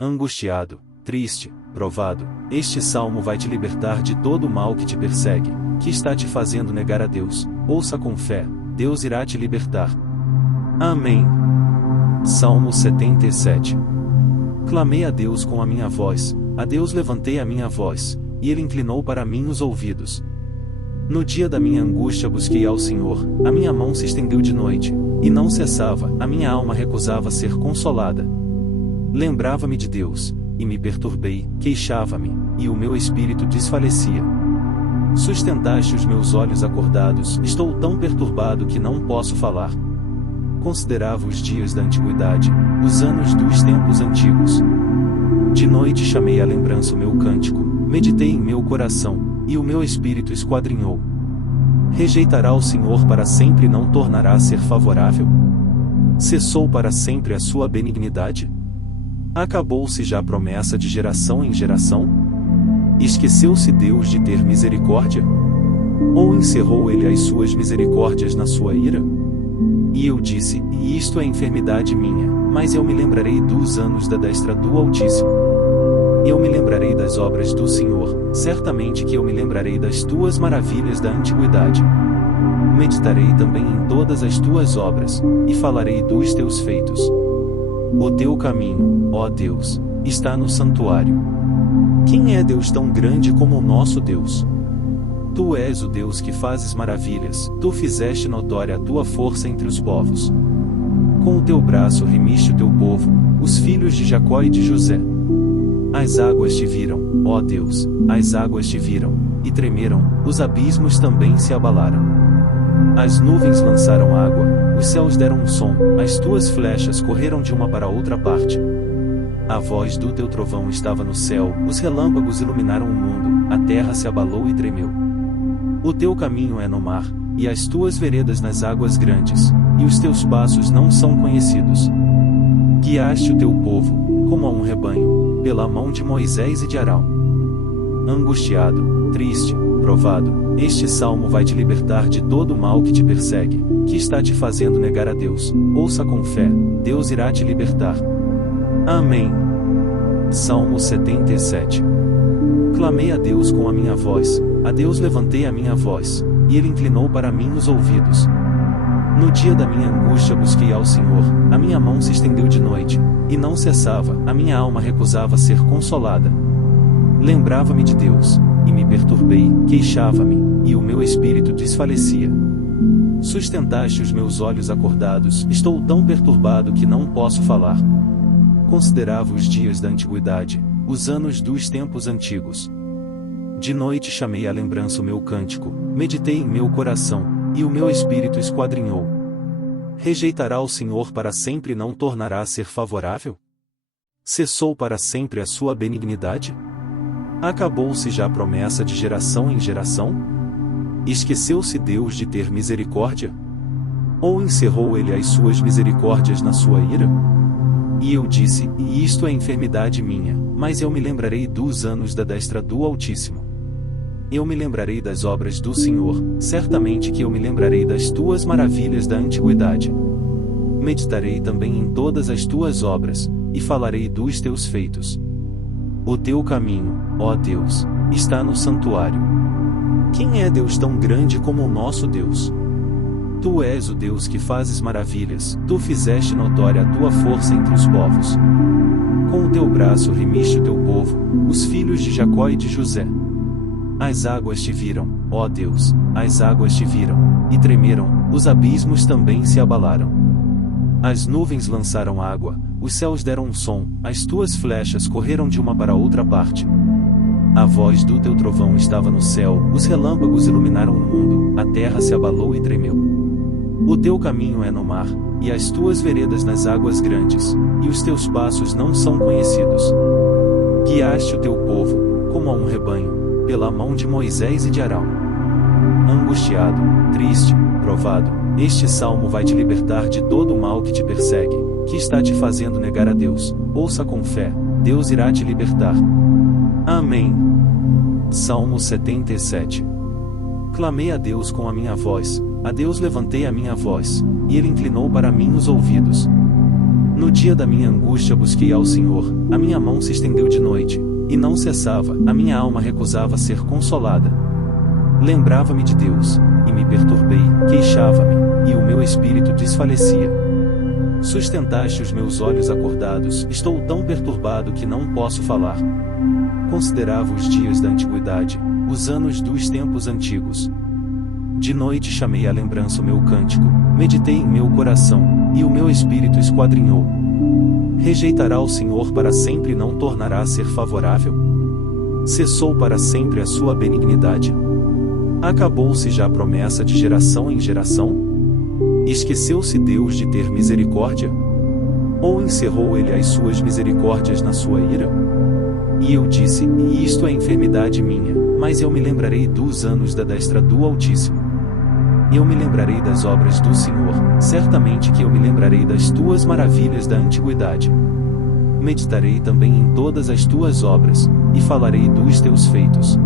angustiado, triste, provado, este salmo vai te libertar de todo o mal que te persegue, que está te fazendo negar a Deus. Ouça com fé, Deus irá te libertar. Amém. Salmo 77. Clamei a Deus com a minha voz, a Deus levantei a minha voz, e Ele inclinou para mim os ouvidos. No dia da minha angústia busquei ao Senhor, a minha mão se estendeu de noite, e não cessava, a minha alma recusava ser consolada. Lembrava-me de Deus, e me perturbei, queixava-me, e o meu espírito desfalecia. Sustentaste os meus olhos acordados, estou tão perturbado que não posso falar. Considerava os dias da antiguidade, os anos dos tempos antigos. De noite chamei à lembrança o meu cântico, meditei em meu coração, e o meu espírito esquadrinhou. Rejeitará o Senhor para sempre e não tornará a ser favorável? Cessou para sempre a sua benignidade? Acabou-se já a promessa de geração em geração? Esqueceu-se Deus de ter misericórdia? Ou encerrou Ele as suas misericórdias na sua ira? E eu disse, e isto é enfermidade minha, mas eu me lembrarei dos anos da destra do Altíssimo. Eu me lembrarei das obras do Senhor, certamente que eu me lembrarei das tuas maravilhas da antiguidade. Meditarei também em todas as tuas obras, e falarei dos teus feitos. O teu caminho, ó Deus, está no santuário. Quem é Deus tão grande como o nosso Deus? Tu és o Deus que fazes maravilhas, tu fizeste notória a tua força entre os povos. Com o teu braço remiste o teu povo, os filhos de Jacó e de José. As águas te viram, ó Deus, as águas te viram, e tremeram, os abismos também se abalaram. As nuvens lançaram água, os céus deram um som, as tuas flechas correram de uma para outra parte. A voz do teu trovão estava no céu, os relâmpagos iluminaram o mundo, a terra se abalou e tremeu. O teu caminho é no mar, e as tuas veredas nas águas grandes, e os teus passos não são conhecidos. Guiaste o teu povo, como a um rebanho, pela mão de Moisés e de Arão. Angustiado, triste, provado, este salmo vai te libertar de todo o mal que te persegue, que está te fazendo negar a Deus. Ouça com fé, Deus irá te libertar. Amém. Salmo 77. Clamei a Deus com a minha voz, a Deus levantei a minha voz, e Ele inclinou para mim os ouvidos. No dia da minha angústia busquei ao Senhor, a minha mão se estendeu de noite, e não cessava, a minha alma recusava ser consolada. Lembrava-me de Deus, e me perturbei, queixava-me, e o meu espírito desfalecia. Sustentaste os meus olhos acordados, estou tão perturbado que não posso falar. Considerava os dias da antiguidade, os anos dos tempos antigos. De noite chamei à lembrança o meu cântico, meditei em meu coração, e o meu espírito esquadrinhou. Rejeitará o Senhor para sempre e não tornará a ser favorável? Cessou para sempre a sua benignidade? Acabou-se já a promessa de geração em geração? Esqueceu-se Deus de ter misericórdia? Ou encerrou Ele as suas misericórdias na sua ira? E eu disse, e isto é enfermidade minha, mas eu me lembrarei dos anos da destra do Altíssimo. Eu me lembrarei das obras do Senhor, certamente que eu me lembrarei das tuas maravilhas da antiguidade. Meditarei também em todas as tuas obras, e falarei dos teus feitos. O teu caminho, ó Deus, está no santuário. Quem é Deus tão grande como o nosso Deus? Tu és o Deus que fazes maravilhas, tu fizeste notória a tua força entre os povos. Com o teu braço remiste o teu povo, os filhos de Jacó e de José. As águas te viram, ó Deus, as águas te viram, e tremeram, os abismos também se abalaram. As nuvens lançaram água, os céus deram um som, as tuas flechas correram de uma para outra parte. A voz do teu trovão estava no céu, os relâmpagos iluminaram o mundo, a terra se abalou e tremeu. O teu caminho é no mar, e as tuas veredas nas águas grandes, e os teus passos não são conhecidos. Guiaste o teu povo, como a um rebanho, pela mão de Moisés e de Arão. Angustiado, triste, provado, este salmo vai te libertar de todo o mal que te persegue, que está te fazendo negar a Deus. Ouça com fé, Deus irá te libertar. Amém. Salmo 77. Clamei a Deus com a minha voz, a Deus levantei a minha voz, e Ele inclinou para mim os ouvidos. No dia da minha angústia busquei ao Senhor, a minha mão se estendeu de noite, e não cessava, a minha alma recusava ser consolada. Lembrava-me de Deus, e me perturbei, queixava-me, e o meu espírito desfalecia. Sustentaste os meus olhos acordados, estou tão perturbado que não posso falar. Considerava os dias da antiguidade, os anos dos tempos antigos. De noite chamei à lembrança o meu cântico, meditei em meu coração, e o meu espírito esquadrinhou. Rejeitará o Senhor para sempre e não tornará a ser favorável? Cessou para sempre a sua benignidade? Acabou-se já a promessa de geração em geração? Esqueceu-se Deus de ter misericórdia? Ou encerrou ele as suas misericórdias na sua ira? E eu disse, e isto é enfermidade minha, mas eu me lembrarei dos anos da destra do Altíssimo. Eu me lembrarei das obras do Senhor, certamente que eu me lembrarei das tuas maravilhas da antiguidade. Meditarei também em todas as tuas obras, e falarei dos teus feitos.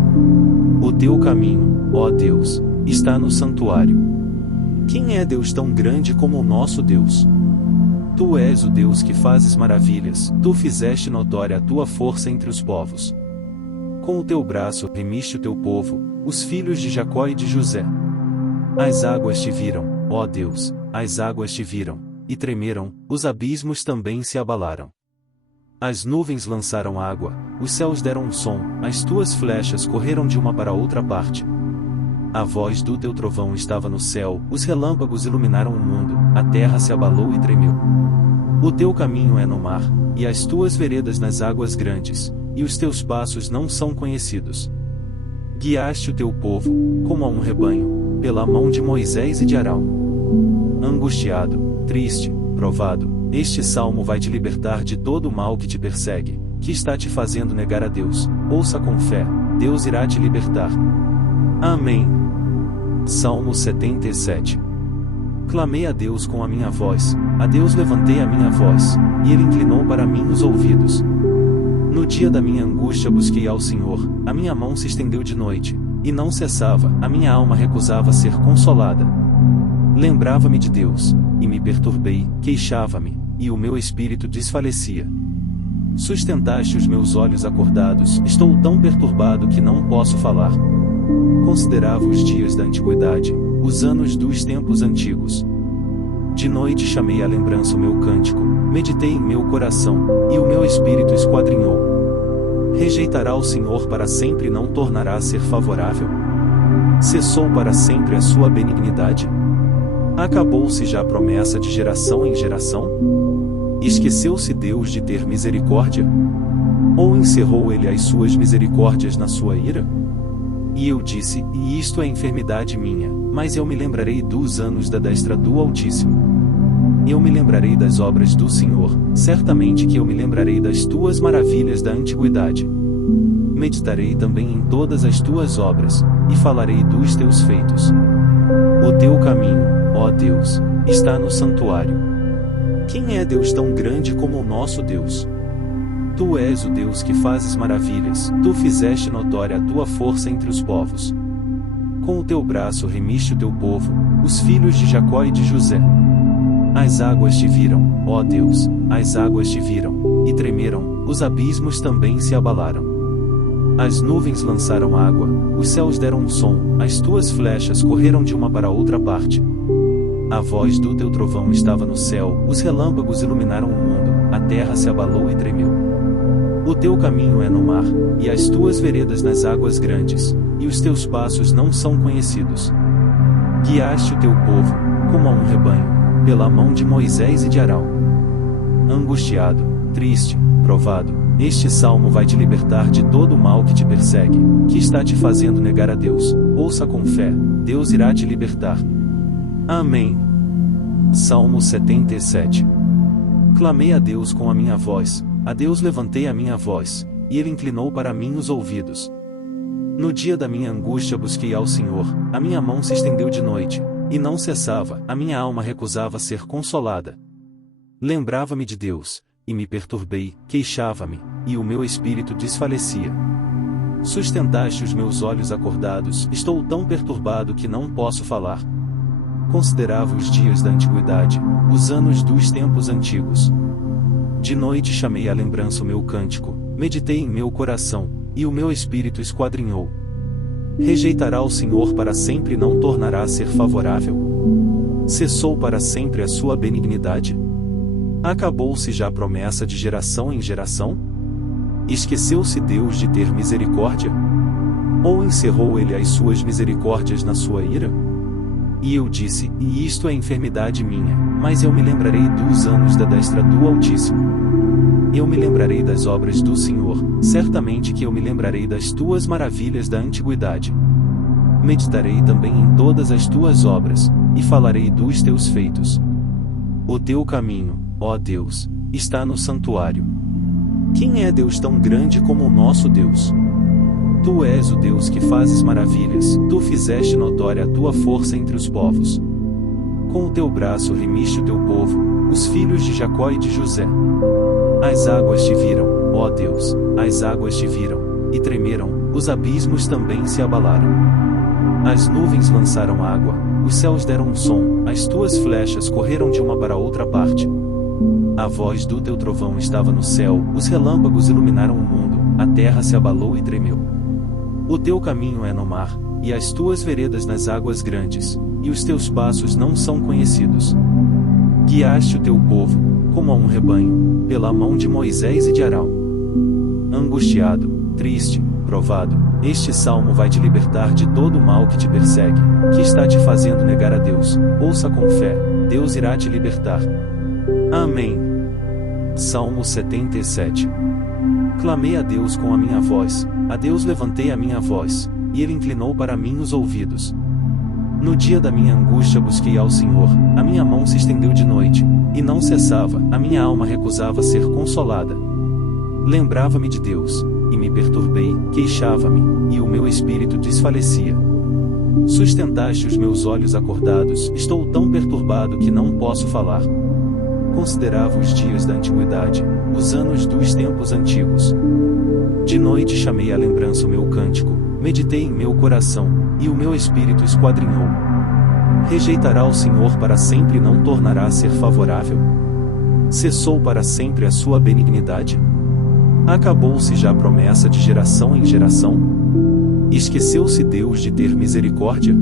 O teu caminho, ó Deus, está no santuário. Quem é Deus tão grande como o nosso Deus? Tu és o Deus que fazes maravilhas, tu fizeste notória a tua força entre os povos. Com o teu braço remiste o teu povo, os filhos de Jacó e de José. As águas te viram, ó Deus, as águas te viram, e tremeram, os abismos também se abalaram. As nuvens lançaram água, os céus deram um som, as tuas flechas correram de uma para outra parte. A voz do teu trovão estava no céu, os relâmpagos iluminaram o mundo, a terra se abalou e tremeu. O teu caminho é no mar, e as tuas veredas nas águas grandes, e os teus passos não são conhecidos. Guiaste o teu povo, como a um rebanho, pela mão de Moisés e de Arão. Angustiado, triste, provado, este salmo vai te libertar de todo o mal que te persegue, que está te fazendo negar a Deus. Ouça com fé, Deus irá te libertar. Amém. Salmo 77. Clamei a Deus com a minha voz, a Deus levantei a minha voz, e Ele inclinou para mim os ouvidos. No dia da minha angústia busquei ao Senhor, a minha mão se estendeu de noite, e não cessava, a minha alma recusava ser consolada. Lembrava-me de Deus, e me perturbei, queixava-me, e o meu espírito desfalecia. Sustentaste os meus olhos acordados, estou tão perturbado que não posso falar. Considerava os dias da antiguidade, os anos dos tempos antigos. De noite chamei à lembrança o meu cântico, meditei em meu coração, e o meu espírito esquadrinhou. Rejeitará o Senhor para sempre e não tornará a ser favorável? Cessou para sempre a sua benignidade? Acabou-se já a promessa de geração em geração? Esqueceu-se Deus de ter misericórdia? Ou encerrou ele as suas misericórdias na sua ira? E eu disse, e isto é enfermidade minha, mas eu me lembrarei dos anos da destra do Altíssimo. Eu me lembrarei das obras do Senhor, certamente que eu me lembrarei das tuas maravilhas da antiguidade. Meditarei também em todas as tuas obras, e falarei dos teus feitos. O teu caminho, ó Deus, está no santuário. Quem é Deus tão grande como o nosso Deus? Tu és o Deus que fazes maravilhas, tu fizeste notória a tua força entre os povos. Com o teu braço remiste o teu povo, os filhos de Jacó e de José. As águas te viram, ó Deus, as águas te viram, e tremeram, os abismos também se abalaram. As nuvens lançaram água, os céus deram um som, as tuas flechas correram de uma para outra parte. A voz do teu trovão estava no céu, os relâmpagos iluminaram o mundo, a terra se abalou e tremeu. O teu caminho é no mar, e as tuas veredas nas águas grandes, e os teus passos não são conhecidos. Guiaste o teu povo, como a um rebanho, pela mão de Moisés e de Arão. Angustiado, triste, provado, este salmo vai te libertar de todo o mal que te persegue, que está te fazendo negar a Deus. Ouça com fé, Deus irá te libertar. Amém. Salmo 77. Clamei a Deus com a minha voz, a Deus levantei a minha voz, e Ele inclinou para mim os ouvidos. No dia da minha angústia busquei ao Senhor, a minha mão se estendeu de noite, e não cessava, a minha alma recusava ser consolada. Lembrava-me de Deus, e me perturbei, queixava-me, e o meu espírito desfalecia. Sustentaste os meus olhos acordados, estou tão perturbado que não posso falar. Considerava os dias da antiguidade, os anos dos tempos antigos. De noite chamei à lembrança o meu cântico, meditei em meu coração, e o meu espírito esquadrinhou. Rejeitará o Senhor para sempre e não tornará a ser favorável? Cessou para sempre a sua benignidade? Acabou-se já a promessa de geração em geração? Esqueceu-se Deus de ter misericórdia? Ou encerrou ele as suas misericórdias na sua ira? E eu disse, e isto é enfermidade minha, mas eu me lembrarei dos anos da destra do Altíssimo. Eu me lembrarei das obras do Senhor, certamente que eu me lembrarei das tuas maravilhas da antiguidade. Meditarei também em todas as tuas obras, e falarei dos teus feitos. O teu caminho, ó Deus, está no santuário. Quem é Deus tão grande como o nosso Deus? Tu és o Deus que fazes maravilhas, tu fizeste notória a tua força entre os povos. Com o teu braço remiste o teu povo, os filhos de Jacó e de José. As águas te viram, ó Deus, as águas te viram, e tremeram, os abismos também se abalaram. As nuvens lançaram água, os céus deram um som, as tuas flechas correram de uma para outra parte. A voz do teu trovão estava no céu, os relâmpagos iluminaram o mundo, a terra se abalou e tremeu. O teu caminho é no mar, e as tuas veredas nas águas grandes, e os teus passos não são conhecidos. Guiaste o teu povo, como a um rebanho, pela mão de Moisés e de Arão. Angustiado, triste, provado, este salmo vai te libertar de todo o mal que te persegue, que está te fazendo negar a Deus. Ouça com fé, Deus irá te libertar. Amém. Salmo 77. Clamei a Deus com a minha voz, a Deus levantei a minha voz, e Ele inclinou para mim os ouvidos. No dia da minha angústia busquei ao Senhor, a minha mão se estendeu de noite, e não cessava, a minha alma recusava ser consolada. Lembrava-me de Deus, e me perturbei, queixava-me, e o meu espírito desfalecia. Sustentaste os meus olhos acordados, estou tão perturbado que não posso falar. Considerava os dias da antiguidade, os anos dos tempos antigos. De noite chamei à lembrança o meu cântico, meditei em meu coração, e o meu espírito esquadrinhou. Rejeitará o Senhor para sempre e não tornará a ser favorável? Cessou para sempre a sua benignidade? Acabou-se já a promessa de geração em geração? Esqueceu-se Deus de ter misericórdia?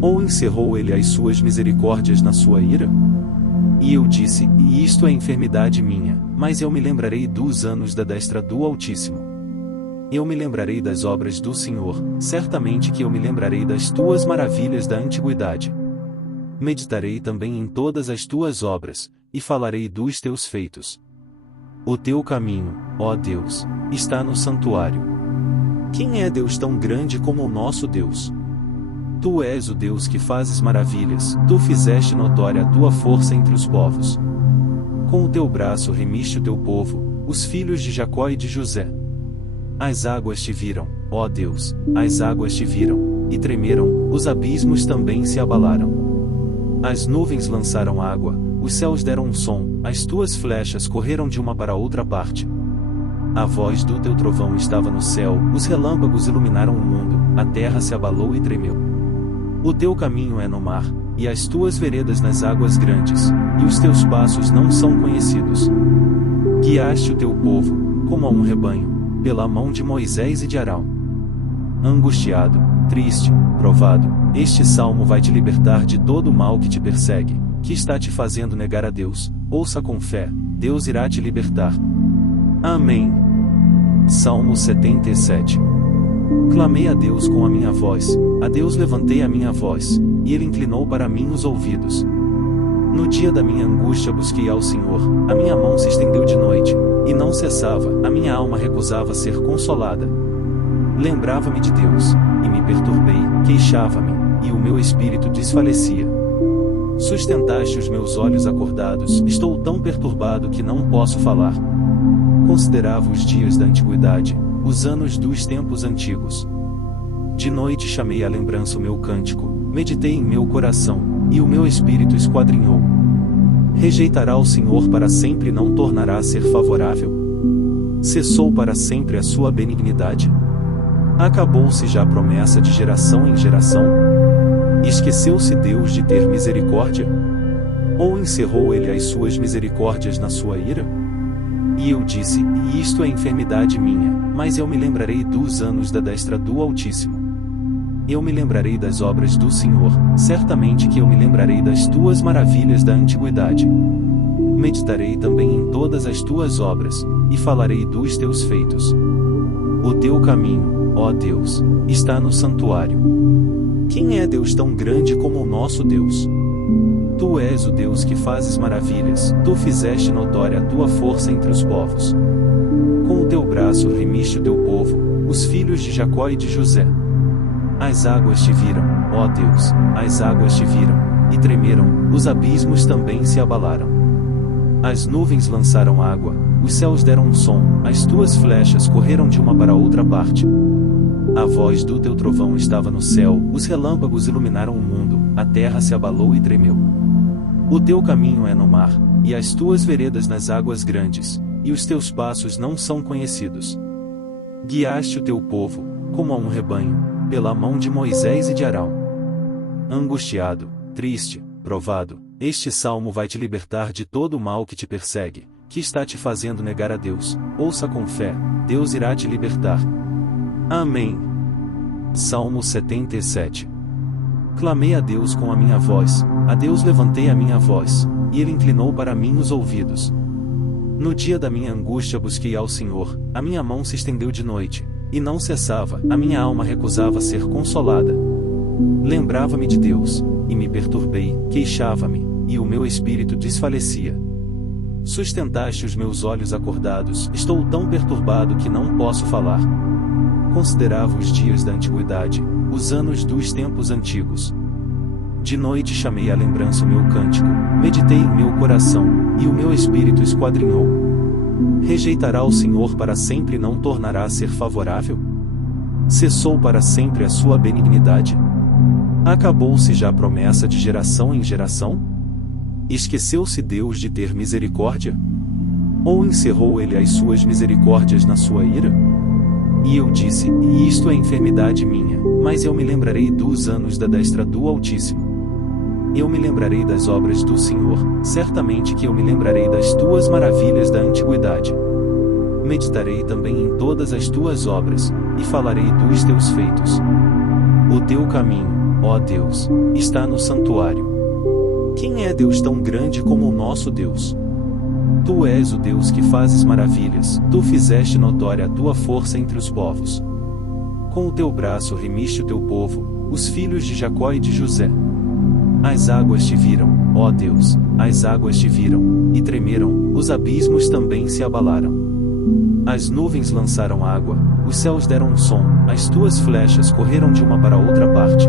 Ou encerrou ele as suas misericórdias na sua ira? E eu disse, e isto é enfermidade minha, mas eu me lembrarei dos anos da destra do Altíssimo. Eu me lembrarei das obras do Senhor, certamente que eu me lembrarei das tuas maravilhas da antiguidade. Meditarei também em todas as tuas obras, e falarei dos teus feitos. O teu caminho, ó Deus, está no santuário. Quem é Deus tão grande como o nosso Deus? Tu és o Deus que fazes maravilhas, tu fizeste notória a tua força entre os povos. Com o teu braço remiste o teu povo, os filhos de Jacó e de José. As águas te viram, ó Deus, as águas te viram, e tremeram, os abismos também se abalaram. As nuvens lançaram água, os céus deram um som, as tuas flechas correram de uma para outra parte. A voz do teu trovão estava no céu, os relâmpagos iluminaram o mundo, a terra se abalou e tremeu. O teu caminho é no mar, e as tuas veredas nas águas grandes, e os teus passos não são conhecidos. Guiaste o teu povo, como a um rebanho, pela mão de Moisés e de Arão. Angustiado, triste, provado, este salmo vai te libertar de todo o mal que te persegue, que está te fazendo negar a Deus. Ouça com fé, Deus irá te libertar. Amém. Salmo 77. Clamei a Deus com a minha voz, a Deus levantei a minha voz, e Ele inclinou para mim os ouvidos. No dia da minha angústia busquei ao Senhor, a minha mão se estendeu de noite, e não cessava, a minha alma recusava ser consolada. Lembrava-me de Deus, e me perturbei, queixava-me, e o meu espírito desfalecia. Sustentaste os meus olhos acordados, estou tão perturbado que não posso falar. Considerava os dias da antiguidade, os anos dos tempos antigos. De noite chamei à lembrança o meu cântico, meditei em meu coração, e o meu espírito esquadrinhou. Rejeitará o Senhor para sempre e não tornará a ser favorável? Cessou para sempre a sua benignidade? Acabou-se já a promessa de geração em geração? Esqueceu-se Deus de ter misericórdia? Ou encerrou ele as suas misericórdias na sua ira? E eu disse, e isto é enfermidade minha, mas eu me lembrarei dos anos da destra do Altíssimo. Eu me lembrarei das obras do Senhor, certamente que eu me lembrarei das tuas maravilhas da antiguidade. Meditarei também em todas as tuas obras, e falarei dos teus feitos. O teu caminho, ó Deus, está no santuário. Quem é Deus tão grande como o nosso Deus? Tu és o Deus que fazes maravilhas, tu fizeste notória a tua força entre os povos. Com o teu braço remiste o teu povo, os filhos de Jacó e de José. As águas te viram, ó Deus, as águas te viram, e tremeram, os abismos também se abalaram. As nuvens lançaram água, os céus deram um som, as tuas flechas correram de uma para outra parte. A voz do teu trovão estava no céu, os relâmpagos iluminaram o mundo, a terra se abalou e tremeu. O teu caminho é no mar, e as tuas veredas nas águas grandes, e os teus passos não são conhecidos. Guiaste o teu povo, como a um rebanho, pela mão de Moisés e de Arão. Angustiado, triste, provado, este salmo vai te libertar de todo o mal que te persegue, que está te fazendo negar a Deus. Ouça com fé, Deus irá te libertar. Amém. Salmo 77. Clamei a Deus com a minha voz, a Deus levantei a minha voz, e Ele inclinou para mim os ouvidos. No dia da minha angústia busquei ao Senhor, a minha mão se estendeu de noite, e não cessava, a minha alma recusava ser consolada. Lembrava-me de Deus, e me perturbei, queixava-me, e o meu espírito desfalecia. Sustentaste os meus olhos acordados, estou tão perturbado que não posso falar. Considerava os dias da antiguidade, os anos dos tempos antigos. De noite chamei à lembrança o meu cântico, meditei em meu coração, e o meu espírito esquadrinhou. Rejeitará o Senhor para sempre e não tornará a ser favorável? Cessou para sempre a sua benignidade? Acabou-se já a promessa de geração em geração? Esqueceu-se Deus de ter misericórdia? Ou encerrou ele as suas misericórdias na sua ira? E eu disse, e isto é enfermidade minha, mas eu me lembrarei dos anos da destra do Altíssimo. Eu me lembrarei das obras do Senhor, certamente que eu me lembrarei das tuas maravilhas da antiguidade. Meditarei também em todas as tuas obras, e falarei dos teus feitos. O teu caminho, ó Deus, está no santuário. Quem é Deus tão grande como o nosso Deus? Tu és o Deus que fazes maravilhas, tu fizeste notória a tua força entre os povos. Com o teu braço remiste o teu povo, os filhos de Jacó e de José. As águas te viram, ó Deus, as águas te viram, e tremeram, os abismos também se abalaram. As nuvens lançaram água, os céus deram um som, as tuas flechas correram de uma para outra parte.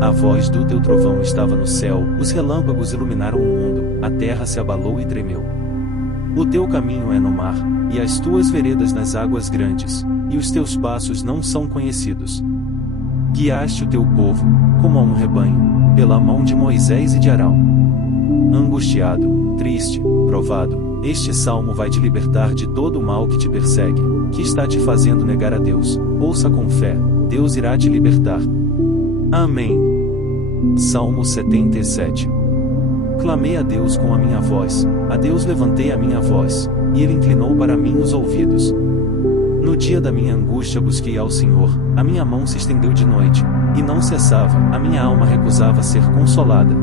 A voz do teu trovão estava no céu, os relâmpagos iluminaram o mundo, a terra se abalou e tremeu. O teu caminho é no mar, e as tuas veredas nas águas grandes, e os teus passos não são conhecidos. Guiaste o teu povo, como a um rebanho, pela mão de Moisés e de Arão. Angustiado, triste, provado, este salmo vai te libertar de todo o mal que te persegue, que está te fazendo negar a Deus. Ouça com fé, Deus irá te libertar. Amém. Salmo 77. Clamei a Deus com a minha voz, a Deus levantei a minha voz, e Ele inclinou para mim os ouvidos. No dia da minha angústia busquei ao Senhor, a minha mão se estendeu de noite, e não cessava, a minha alma recusava ser consolada.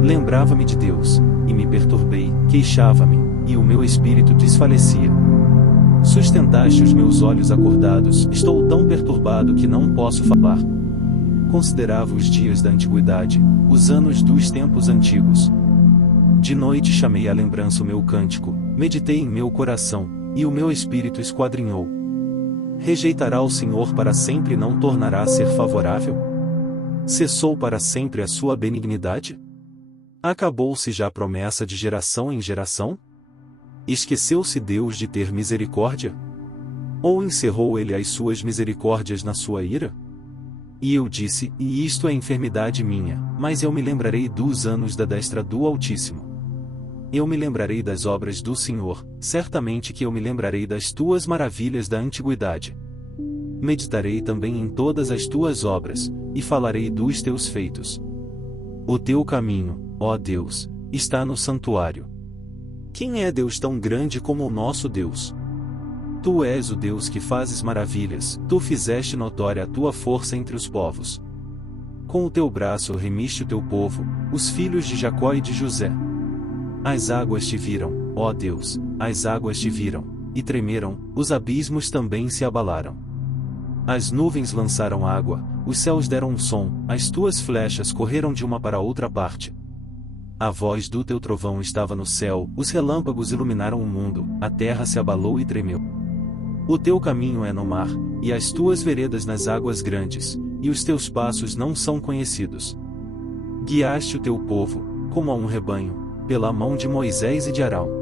Lembrava-me de Deus, e me perturbei, queixava-me, e o meu espírito desfalecia. Sustentaste os meus olhos acordados, estou tão perturbado que não posso falar. Considerava os dias da antiguidade, os anos dos tempos antigos. De noite chamei à lembrança o meu cântico, meditei em meu coração, e o meu espírito esquadrinhou. Rejeitará o Senhor para sempre e não tornará a ser favorável? Cessou para sempre a sua benignidade? Acabou-se já a promessa de geração em geração? Esqueceu-se Deus de ter misericórdia? Ou encerrou ele as suas misericórdias na sua ira? E eu disse, e isto é enfermidade minha, mas eu me lembrarei dos anos da destra do Altíssimo. Eu me lembrarei das obras do Senhor, certamente que eu me lembrarei das tuas maravilhas da antiguidade. meditarei também em todas as tuas obras, e falarei dos teus feitos. O teu caminho, ó Deus, está no santuário. Quem é Deus tão grande como o nosso Deus? Tu és o Deus que fazes maravilhas, tu fizeste notória a tua força entre os povos. Com o teu braço remiste o teu povo, os filhos de Jacó e de José. As águas te viram, ó Deus, as águas te viram, e tremeram, os abismos também se abalaram. As nuvens lançaram água, os céus deram um som, as tuas flechas correram de uma para outra parte. A voz do teu trovão estava no céu, os relâmpagos iluminaram o mundo, a terra se abalou e tremeu. O teu caminho é no mar, e as tuas veredas nas águas grandes, e os teus passos não são conhecidos. Guiaste o teu povo, como a um rebanho, pela mão de Moisés e de Arão.